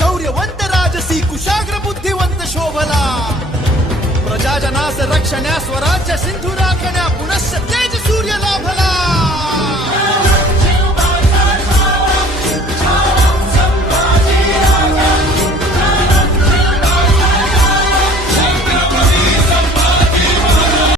ಶೌರ್ಯವಂತ ರಾಜಸಿ ಕುಶಾಗ್ರ ಬುದ್ಧಿವಂತ ಶೋಭನ ಪ್ರಜಾಜನಾಸ ರಕ್ಷಣೆ ಸ್ವರಾಜ್ಯ ಸಿಂಧುರ